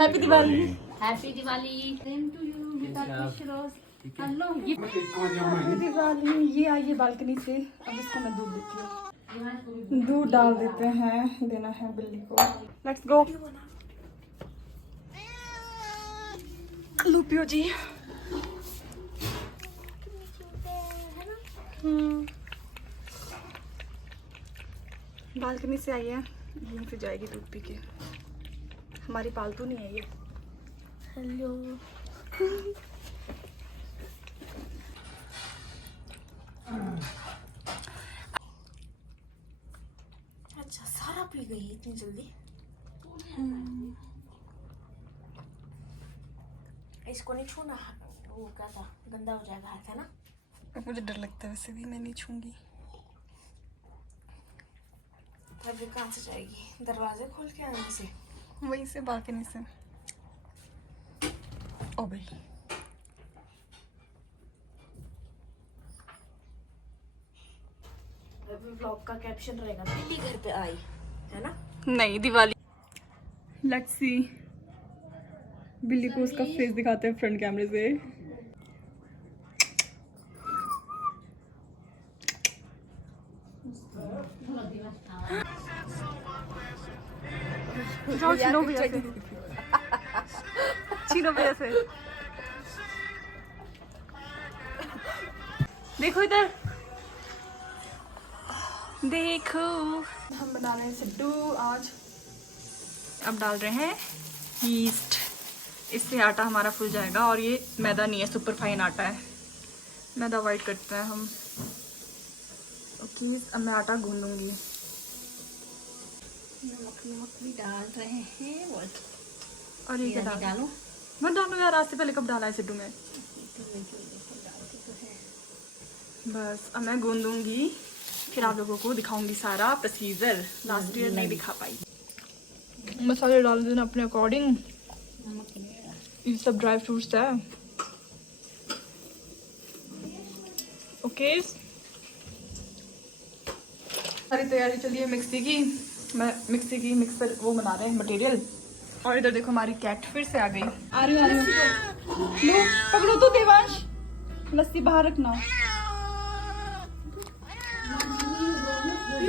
Happy Diwali. Happy Diwali. Same to you बेटा। खुश रहो। हेलो दिवाली। ये आइए बालकनी से। अब इसको मैं दूध देती हूँ। दूध डाल देते हैं, देना है बिल्ली को। Let's go. लो पियो जी। बालकनी से आई है, यहीं से जाएगी दूध पी के। हमारी पालतू नहीं है ये। हेलो। अच्छा सारा पी गई इतनी जल्दी। इसको नहीं छूना, वो क्या था, गंदा हो जाएगा हाथ, है ना। मुझे डर लगता है, वैसे भी मैं नहीं छूंगी। तभी कहाँ से जाएगी, दरवाजे खोल के आने से। वहीं से बालकनी से। ओ भाई व्लॉग का कैप्शन रहेगा बिल्ली घर पे आई, है ना। नहीं, दिवाली। Let's see. बिल्ली को उसका फेस दिखाते हैं फ्रंट कैमरे से। जाओ छीनो भैया से। छीनो भैया से। देखो इधर देखो। हम बना रहे हैं सिड्डू आज। अब डाल रहे हैं यीस्ट। इससे आटा हमारा फूल जाएगा। और ये मैदा नहीं है, सुपर फाइन आटा है। मैदा अवॉइड करते हैं हम। ओके, अब मैं आटा गूंदूंगी। नमक डाल रहे हैं। और ये क्या डालो। मत डालो यार, आज से पहले कब डाला है सिड्डू में। बस अब मैं गूंदूंगी, फिर आप लोगों को दिखाऊंगी सारा प्रोसीजर। लास्ट ईयर नहीं दिखा पाई। मसाले डाल देना अपने अकॉर्डिंग। ये सब ड्राई फ्रूट्स है। ओके, सारी तैयारी चलिए मिक्सी की। मैं मिक्सी की मिक्सर वो बना रहे हैं मटेरियल। और इधर देखो हमारी कैट फिर से आ गई। आ रही हूँ। लो पकड़ो तो देवांश, लस्सी बाहर रखना।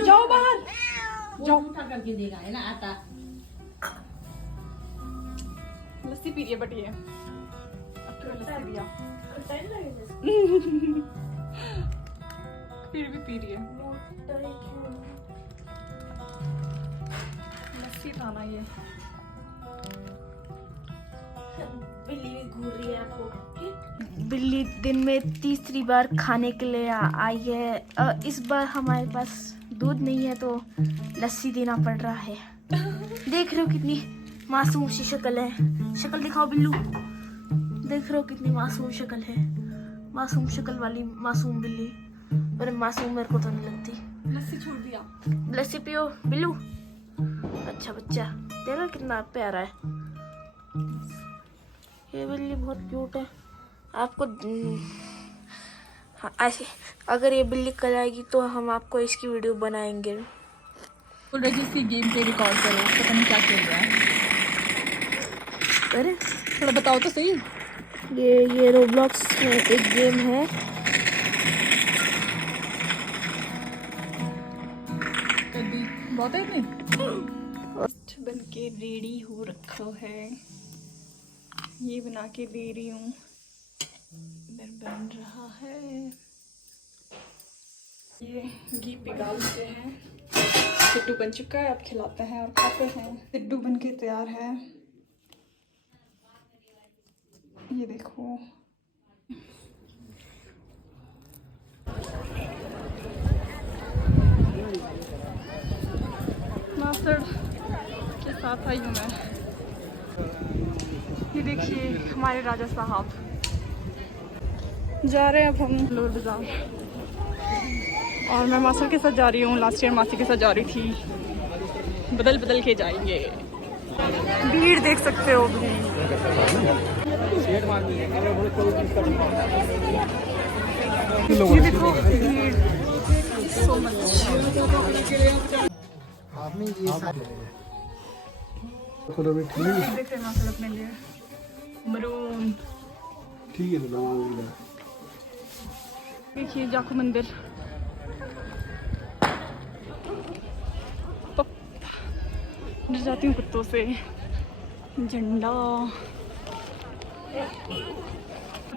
जाओ बाहर जाओ। उठा करके देगा, है ना आटा। लस्सी पी रही है बट ये लस्सी दिया फिर भी पी रही है। लस्सी था ना ये। बिल्ली भी घूर रही है आपको। बिल्ली दिन में तीसरी बार खाने के लिए आई है। इस बार हमारे पास दूध नहीं है तो लस्सी देना पड़ रहा है। देख रहे हो कितनी मासूम सी शक्ल है। शक्ल दिखाओ बिल्लू। देख रहे हो कितनी मासूम शक्ल है। मासूम शक्ल वाली मासूम बिल्ली। पर मासूम मेरे को तो नहीं लगती। लस्सी छोड़ दिया। लस्सी पियो बिल्लू। अच्छा बच्चा, देखो कितना प्यारा है। ये बिल्ली बहुत क्यूट है। आपको हाँ, ऐसे अगर ये बिल्ली कल आएगी तो हम आपको इसकी वीडियो बनाएंगे। बोल रहे जिसकी गेम पे रिकॉर्ड करो, पता नहीं क्या चल रहा है। अरे थोड़ा बताओ तो सही। ये रोब्लॉक्स में एक गेम है। कभी बहुत है नहीं। बन के रेडी हो रखा है। ये बना के दे रही हूँ। इधर बन रहा है। ये घी पिघाल लेते हैं। सिड्डू बन चुका है, अब खिलाते हैं और खाते हैं। सिड्डू बन के तैयार है। ये देखो मास्टर के साथ आई हूँ मैं। ये देखिए हमारे राजा साहब जा रहे हैं। अब हम लोर बाजार और मैं मास्टर के साथ जा रही हूँ। लास्ट ईयर मासी के साथ जा रही थी। बदल बदल के जाएंगे। भीड़ देख सकते हो। ये देखो भीड़ सो मच। कलर में ठीक है। देख रहे हैं मास्टर अपने लिए मरून। ठीक है तो देखिए जाखू मंदिर। डर जाती हूँ कुत्तों से। झंडा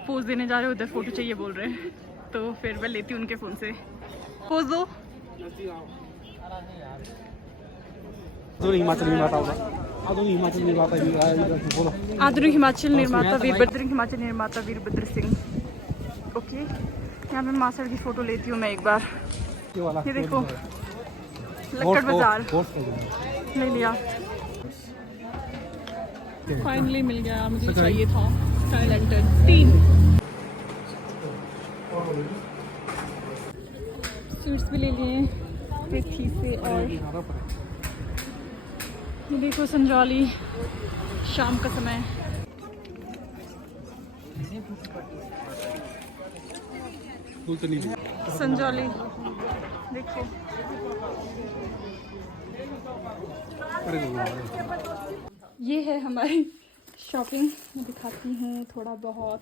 पोज देने जा रहे उधर फोटो चाहिए बोल रहे हैं, तो फिर मैं लेती हूँ उनके फ़ोन से। पोज दो। हिमाचल निर्माता होगा। आधुनिक हिमाचल निर्माता बोलो। आधुनिक हिमाचल निर्माता वीरभद्र सिंह। ओके, यहाँ पे मास्टर की फ़ोटो लेती हूँ मैं एक बार। ये देखो लक्कड़ बाजार ले लिया। फाइनली मिल गया, मुझे चाहिए था स्काई लैंटर्न 3 स्वीट्स भी ले लिए पृथ्वी से। और ये देखो संजौली शाम का समय। संजौली देखो। ये है हमारी शॉपिंग, मैं दिखाती हूँ थोड़ा बहुत।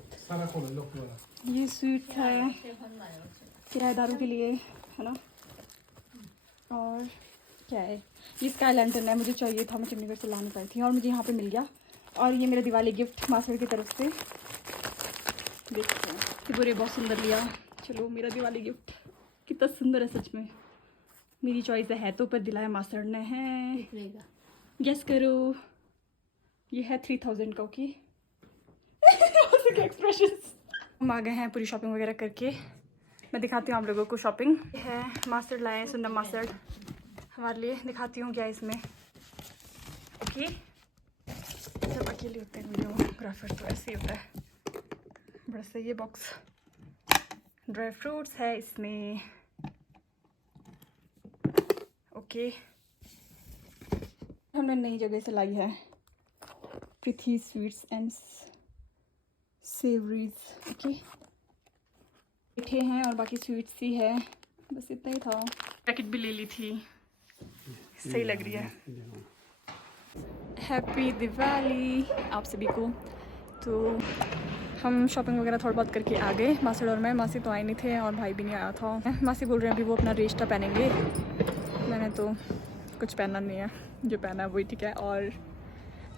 ये स्वीट है किराएदारों के लिए, है ना। और क्या है, ये स्काई लैंटर्न है, मुझे चाहिए था, मैं चंडीगढ़ से ला नहीं पाई थी और मुझे यहाँ पे मिल गया। और ये मेरा दिवाली गिफ्ट मास्टर की तरफ से। देखते हैं कि बुरे बहुत सुंदर लिया। चलो मेरा दिवाली गिफ्ट कितना सुंदर है सच में। मेरी चॉइस है तो पर दिलाया मास्टर ने है। गेस करो। ये है 3000 का। Okay expressions. हम आ गए हैं पूरी शॉपिंग वगैरह करके। मैं दिखाती हूँ आप लोगों को शॉपिंग है। मास्टर लाए हैं, सुंदर मास्टर हमारे लिए। दिखाती हूँ क्या इसमें। ओके, जब अकेले होते हैं वीडियोग्राफर तो ऐसे ही होता है। बड़ा सही है बॉक्स। ड्राई फ्रूट्स है इसमें। ओके, हमने नई जगह से लाई है, पृथ्वी स्वीट्स एंड सेवरीज। ओके, मीठे हैं और बाकी स्वीट्स ही है, बस इतना ही था। पैकेट भी ले ली थी, सही लग रही है। हैप्पी दिवाली आप सभी को। तो हम शॉपिंग वगैरह थोड़ा बहुत करके आ गए, मासी और मैं। मासी तो आए नहीं थे और भाई भी नहीं आया था। मासी बोल रहे हैं अभी वो अपना रिश्ता पहनेंगे। मैंने तो कुछ पहनना नहीं है, जो पहना है वही ठीक है। और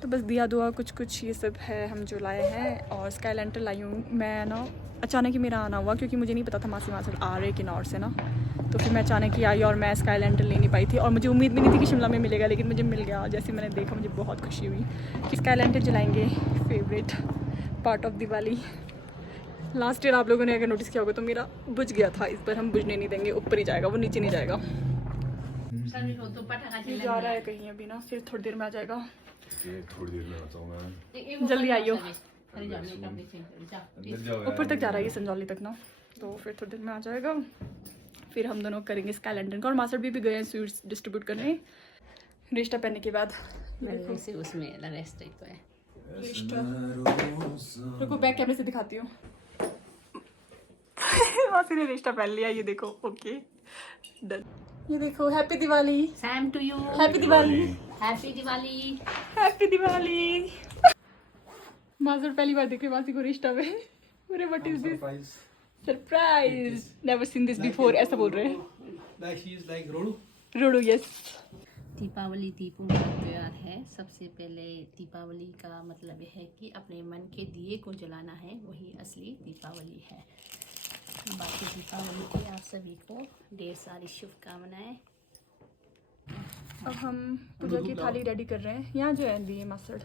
तो बस दिया दुआ कुछ ये सब है हम जो लाए हैं। और स्काई लैंटर्न लाई हूँ मैं ना, अचानक ही मेरा आना हुआ, क्योंकि मुझे नहीं पता था मासी मास्टर आ रहे किन्नौर से ना। तो फिर मैं अचानक ही आई और मैं स्काई लैंटर्न ले नहीं पाई थी। और मुझे उम्मीद भी नहीं थी कि शिमला में मिलेगा, लेकिन मुझे मिल गया। जैसे मैंने देखा मुझे बहुत खुशी हुई कि स्काई लैंटर्न जलाएंगे, favourite part of Diwali. Last year आप लोगों ने अगर नोटिस किया होगा तो मेरा बुझ गया था, इस पर हम बुझने नहीं देंगे, ऊपर ही जाएगा वो, नीचे नहीं जाएगा। जा रहा है कहीं अभी ना, फिर थोड़ी देर में आ जाएगा। थोड़ी देर में आता हूँ मैं। जल्दी आइयो। ऊपर तक जा रहा है ये संजौली तक ना, तो फिर थोड़ी देर में आ जाएगा। फिर हम दोनों करेंगे स्काई लैंटर्न का। और मास्टर भी गए हैं स्वीट्स डिस्ट्रीब्यूट करने रिश्ता पहनने के बाद। उसमें रेस्ट तो है। रुको बैक कैमरे से दिखाती हूँ। मासी ने रिश्ता पहन लिया, ये देखो। Okay done. ये देखो happy Diwali. Same to you. Happy Diwali. Happy Diwali. Happy Diwali. Master पहली बार देख रहे मासी को रिश्ता में। अरे what is this surprise, never seen this before, ऐसा बोल रहे हैं। Like she is like रोडू। रोडू यस। दीपावली दीपों का त्योहार है। सबसे पहले दीपावली का मतलब है कि अपने मन के दिए को जलाना है, वही असली दीपावली है। बाकी दीपावली की आप सभी को ढेर सारी शुभकामनाएं। अब हम पूजा की थाली रेडी कर रहे हैं। यहाँ जो है दिए मास्टर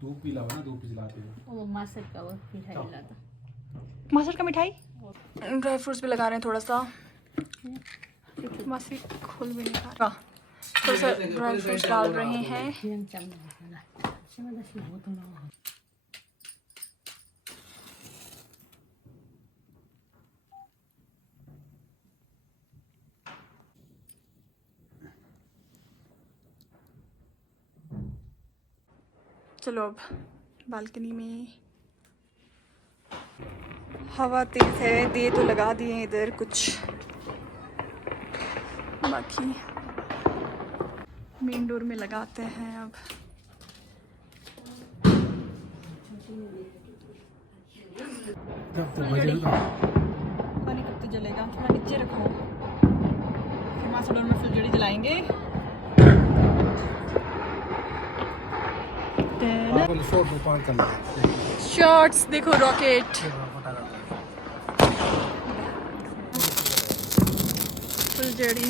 धूप भी लाओ ना, धूप भी जलाते हैं। वो मास्टर का वो मिठाई लाता। मास्टर का मिठाई, ड्राई फ्रूट्स भी लगा रहे हैं थोड़ा सा। मासी खोल भी नहीं पा, थोड़ा सा ड्राई फ्रूट्स डाल रहे हैं। चलो अब बालकनी में हवा तेज है, दिए तो लगा दिए इधर कुछ, बाकी मेन डोर में लगाते हैं अब। जब तक बजे का पानी कब तक जलेगा, थोड़ा नीचे रखो। फिर मास्टर में फुलझड़ी जलाएंगे। अपन शॉट में पान करना शॉट्स देखो, रॉकेट फुलझड़ी।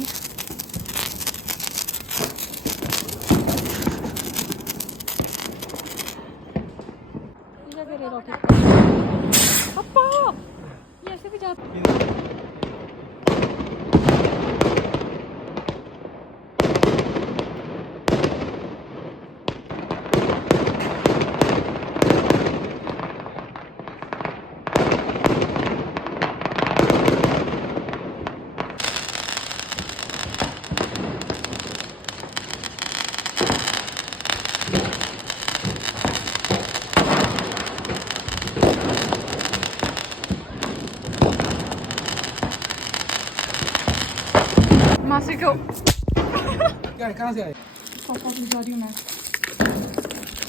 क्या करे रॉकेट? पापा ये ऐसे भी जाता। मासी को क्या कहाँ से आए? पापा को जा रही हूँ मैं।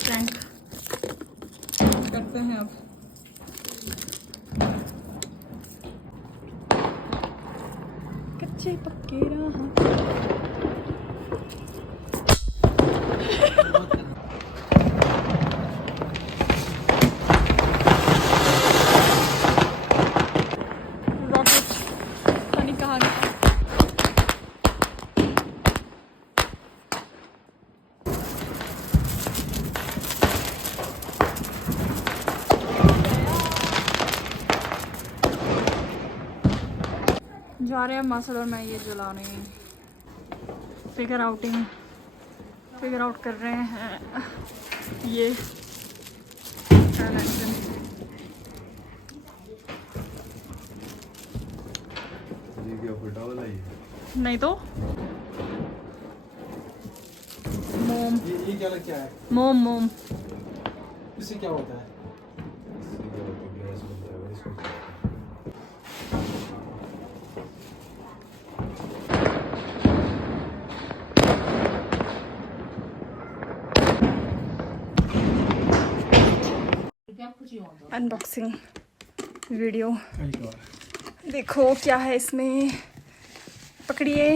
प्रैंक करते हैं अब। कच्चे पक्के राह रॉकेट पानी कहाँ गया? जा रहे हैं मासल और मैं ये जला रहे हैं। फिगर आउट कर रहे हैं ये नहीं तो मोम ये क्या लग क्या है? मोम इससे क्या होता है? अनबॉक्सिंग वीडियो कहीं का देखो क्या है इसमें। पकड़िए।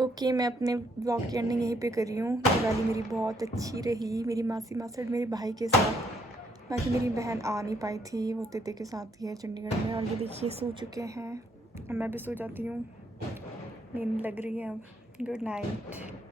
ओके मैं अपने ब्लॉग की एंडिंग यहीं पे कर रही हूँ। दिवाली मेरी बहुत अच्छी रही, मेरी मासी मासड़ मेरे भाई के साथ। बाकी मेरी बहन आ नहीं पाई थी, वो तेते के साथ ही है चंडीगढ़ में। और ये देखिए सो चुके हैं, मैं भी सो जाती हूँ, नींद लग रही है अब। Good night.